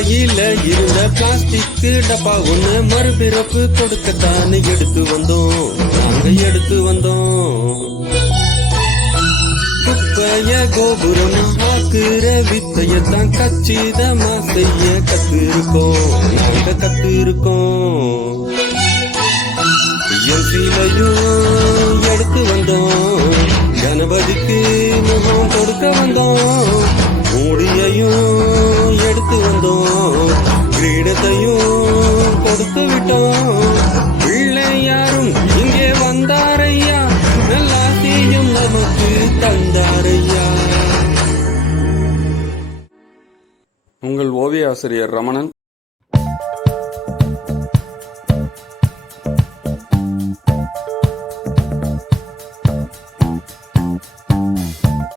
குப்பையில இருந்த பிளாஸ்டிக் டப்பா ஒண்ணு மறுபிறப்பு கொடுக்கத்தானே எடுத்து வந்தோம், நாங்க எடுத்து வந்தோம். குப்பைய கோபுரமா ஆக்குற வித்தையத்தான் கச்சிதமா செய்ய கத்திருக்கோம், நாங்க கத்திருக்கோம். என் சீலையும் எடுத்து வந்தோம், கணபதிக்கு முகம் கொடுக்க வந்தோம். மூடியையும் எடுத்து வந்தோம், கிரீடத்தையும் கொடுத்து விட்டோம். பிள்ளையாரும் இங்கே வந்தாரையா, நல்லாசியும் நமக்கு தந்தாரையா. உங்கள் ஓவிய ஆசிரியர் ரமணன்.